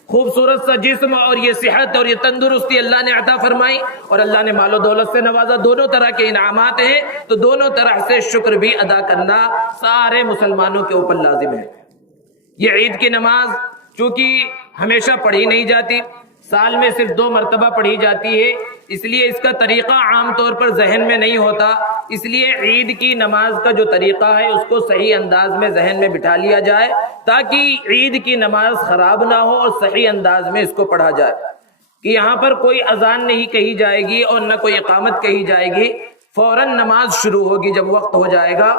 خوبصورت سا جسم اور یہ صحت اور یہ تندرستی اللہ نے عطا فرمائی، اور اللہ نے مال و دولت سے نوازا، دونوں طرح کے انعامات ہیں، تو دونوں طرح سے شکر بھی ادا کرنا سارے مسلمانوں کے اوپر لازم ہے۔ یہ عید کی نماز چونکہ ہمیشہ پڑھی نہیں جاتی، سال میں صرف 2 مرتبہ پڑھی جاتی ہے، اس لیے اس کا طریقہ عام طور پر ذہن میں نہیں ہوتا، اس لیے عید کی نماز کا جو طریقہ ہے اس کو صحیح انداز میں ذہن میں بٹھا لیا جائے تاکہ عید کی نماز خراب نہ ہو اور صحیح انداز میں اس کو پڑھا جائے کہ یہاں پر کوئی اذان نہیں کہی جائے گی اور نہ کوئی اقامت کہی جائے گی، فوراً نماز شروع ہوگی جب وقت ہو جائے گا،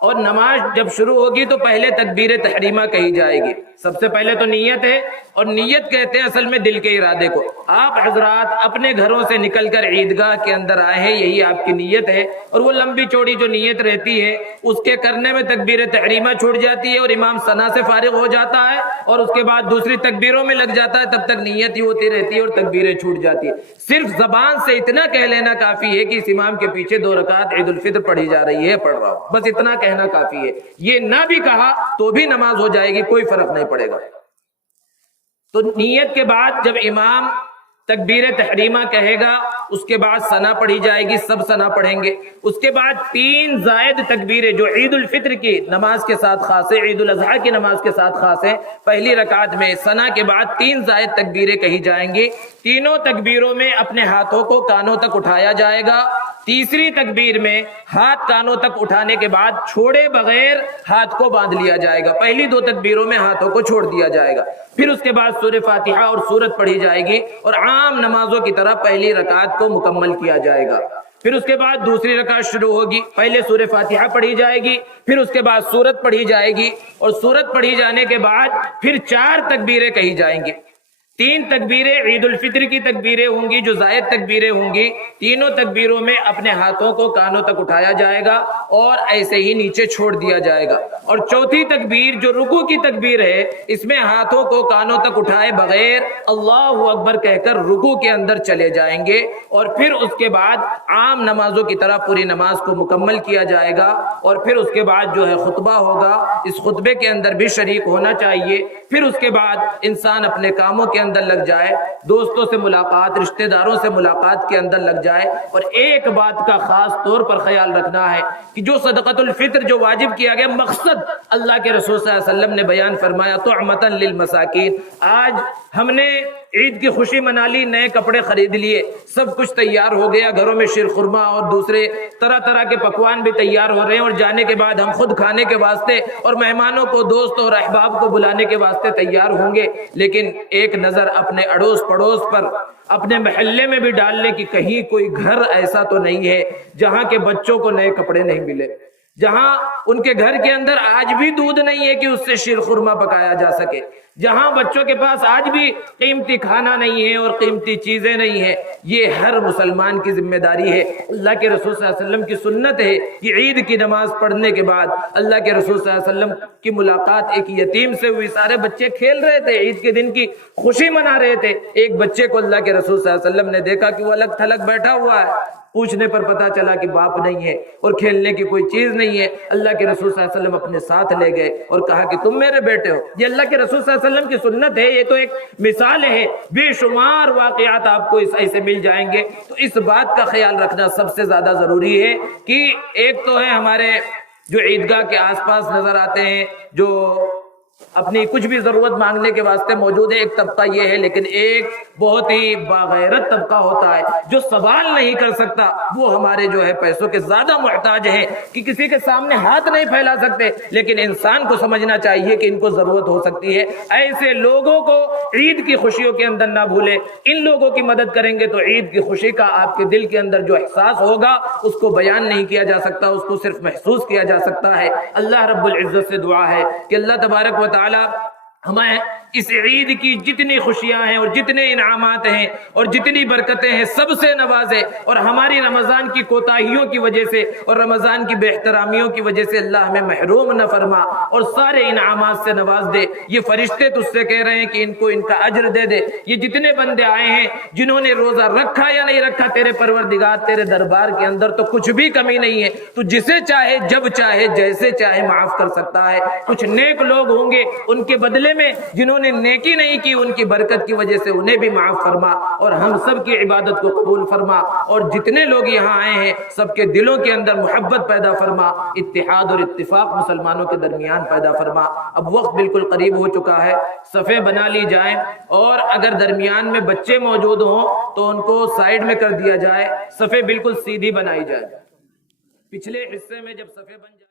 اور نماز جب شروع ہوگی تو پہلے تکبیر تحریمہ کہی جائے گی۔ سب سے پہلے تو نیت ہے، اور نیت کہتے ہیں اصل میں دل کے ارادے کو۔ آپ حضرات اپنے گھروں سے نکل کر عیدگاہ کے اندر آئے ہیں، یہی آپ کی نیت ہے، اور وہ لمبی چوڑی جو نیت رہتی ہے اس کے کرنے میں تکبیر تحریمہ چھوٹ جاتی ہے اور امام ثنا سے فارغ ہو جاتا ہے اور اس کے بعد دوسری تکبیروں میں لگ جاتا ہے، تب تک نیت ہی ہوتی رہتی ہے اور تکبیریں چھوٹ جاتی ہے۔ صرف زبان سے اتنا کہہ لینا کافی ہے کہ اس امام کے پیچھے 2 رکعت عید الفطر پڑھی جا رہی ہے، پڑھ رہا ہوں، بس اتنا کہنا کافی ہے۔ یہ نہ بھی کہا تو بھی نماز ہو جائے گی، کوئی فرق نہیں پڑے گا۔ تو نیت کے بعد جب امام تکبیر تحریمہ کہے گا اس کے بعد ثنا پڑھی جائے گی، سب ثنا پڑھیں گے۔ اس کے بعد 3 زائد تکبیریں جو عید الفطر کی نماز کے ساتھ خاص ہے، عید الاضحیٰ کی نماز کے ساتھ خاص ہے، پہلی رکعت میں ثنا کے بعد 3 زائد تکبیریں کہی جائیں گی۔ تینوں تکبیروں میں اپنے ہاتھوں کو کانوں تک اٹھایا جائے گا۔ تیسری تکبیر میں ہاتھ کانوں تک اٹھانے کے بعد چھوڑے بغیر ہاتھ کو باندھ لیا جائے گا۔ پہلی 2 تکبیروں میں ہاتھوں کو چھوڑ دیا جائے گا، پھر اس کے بعد سورہ فاتحہ اور سورت پڑھی جائے گی اور عام نمازوں کی طرح پہلی رکعت کو مکمل کیا جائے گا۔ پھر اس کے بعد دوسری رکعت شروع ہوگی، پہلے سورہ فاتحہ پڑھی جائے گی، پھر اس کے بعد سورت پڑھی جائے گی، اور سورت پڑھی جانے کے بعد پھر 4 تکبیریں کہی جائیں گی۔ 3 تکبیریں عید الفطر کی تکبیریں ہوں گی جو زائد تکبیریں ہوں گی، تینوں تکبیروں میں اپنے ہاتھوں کو کانوں تک اٹھایا جائے گا اور ایسے ہی نیچے چھوڑ دیا جائے گا۔ اور چوتھی تکبیر جو رکوع کی تکبیر ہے، اس میں ہاتھوں کو کانوں تک اٹھائے بغیر اللہ اکبر کہہ کر رکوع کے اندر چلے جائیں گے، اور پھر اس کے بعد عام نمازوں کی طرح پوری نماز کو مکمل کیا جائے گا، اور پھر اس کے بعد جو ہے خطبہ ہوگا، اس خطبے کے اندر بھی شریک ہونا چاہیے۔ پھر اس کے بعد انسان اپنے کاموں کے اندر لگ جائے، دوستوں سے ملاقات، رشتہ داروں سے ملاقات کے اندر لگ جائے۔ اور ایک بات کا خاص طور پر خیال رکھنا ہے کہ جو صدقۃ الفطر جو واجب کیا گیا، مقصد اللہ کے رسول صلی اللہ علیہ وسلم نے بیان فرمایا طعمۃ للمساکین۔ آج ہم نے عید کی خوشی منا لی، نئے کپڑے خرید لیے، سب کچھ تیار ہو گیا، گھروں میں شیر خورما اور دوسرے طرح طرح کے پکوان بھی تیار ہو رہے ہیں، اور جانے کے بعد ہم خود کھانے کے واسطے اور مہمانوں کو، دوست اور احباب کو بلانے کے واسطے تیار ہوں گے۔ لیکن ایک نظر اپنے اڑوس پڑوس پر، اپنے محلے میں بھی ڈال لیں کہ کہیں کوئی گھر ایسا تو نہیں ہے جہاں کے بچوں کو نئے کپڑے نہیں ملے، جہاں ان کے گھر کے اندر آج بھی دودھ نہیں ہے کہ اس سے شیر خورما پکایا جا سکے، جہاں بچوں کے پاس آج بھی قیمتی کھانا نہیں ہے اور قیمتی چیزیں نہیں ہیں۔ یہ ہر مسلمان کی ذمہ داری ہے۔ اللہ کے رسول صلی اللہ علیہ وسلم کی سنت ہے کہ عید کی نماز پڑھنے کے بعد اللہ کے رسول صلی اللہ علیہ وسلم کی ملاقات ایک یتیم سے ہوئی۔ سارے بچے کھیل رہے تھے، عید کے دن کی خوشی منا رہے تھے، ایک بچے کو اللہ کے رسول صلی اللہ علیہ وسلم نے دیکھا کہ وہ الگ تھلگ بیٹھا ہوا ہے، پوچھنے پر پتا چلا کہ باپ نہیں ہے اور کھیلنے کی کوئی چیز نہیں ہے۔ اللہ کے رسول صلی اللہ علیہ وسلم اپنے ساتھ لے گئے اور کہا کہ تم میرے بیٹے ہو۔ یہ اللہ کے رسول صلی اللہ علیہ وسلم کی سنت ہے، یہ تو ایک مثال ہے، بے شمار واقعات آپ کو ایسے مل جائیں گے۔ تو اس بات کا خیال رکھنا سب سے زیادہ ضروری ہے کہ ایک تو ہے ہمارے جو عیدگاہ کے آس پاس نظر آتے ہیں جو اپنی کچھ بھی ضرورت مانگنے کے واسطے موجود ہے، ایک طبقہ یہ ہے، لیکن ایک بہت ہی باغیرت طبقہ ہوتا ہے جو سوال نہیں کر سکتا، وہ ہمارے جو ہے پیسوں کے زیادہ محتاج ہیں کہ کسی کے سامنے ہاتھ نہیں پھیلا سکتے، لیکن انسان کو سمجھنا چاہیے کہ ان کو ضرورت ہو سکتی ہے۔ ایسے لوگوں کو عید کی خوشیوں کے اندر نہ بھولے، ان لوگوں کی مدد کریں گے تو عید کی خوشی کا آپ کے دل کے اندر جو احساس ہوگا اس کو بیان نہیں کیا جا سکتا، اس کو صرف محسوس کیا جا سکتا ہے۔ اللہ رب العزت سے دعا ہے کہ اللہ تبارک و تعالی ہمیں اس عید کی جتنی خوشیاں ہیں اور جتنے انعامات ہیں اور جتنی برکتیں ہیں سب سے نوازے، اور ہماری رمضان کی کوتاہیوں کی وجہ سے اور رمضان کی بے احترامیوں کی وجہ سے اللہ ہمیں محروم نہ فرما اور سارے انعامات سے نواز دے۔ یہ فرشتے تجھ سے کہہ رہے ہیں کہ ان کو ان کا اجر دے دے۔ یہ جتنے بندے آئے ہیں جنہوں نے روزہ رکھا یا نہیں رکھا، تیرے پروردگار تیرے دربار کے اندر تو کچھ بھی کمی نہیں ہے، تو جسے چاہے جب چاہے جیسے چاہے معاف کر سکتا ہے۔ کچھ نیک لوگ ہوں گے، ان کے بدلے میں جنہوں نے نیکی نہیں کی ان کی برکت کی وجہ سے انہیں بھی معاف فرما، اور ہم سب کی عبادت کو قبول فرما، اور جتنے لوگ یہاں آئے ہیں سب کے دلوں کے اندر محبت پیدا فرما، اتحاد اور اتفاق مسلمانوں کے درمیان پیدا فرما۔ اب وقت بالکل قریب ہو چکا ہے، صفیں بنا لی جائیں، اور اگر درمیان میں بچے موجود ہوں تو ان کو سائیڈ میں کر دیا جائے، صفیں بالکل سیدھی بنائی جائے۔ پچھلے حصے میں جب صفحے بن جائے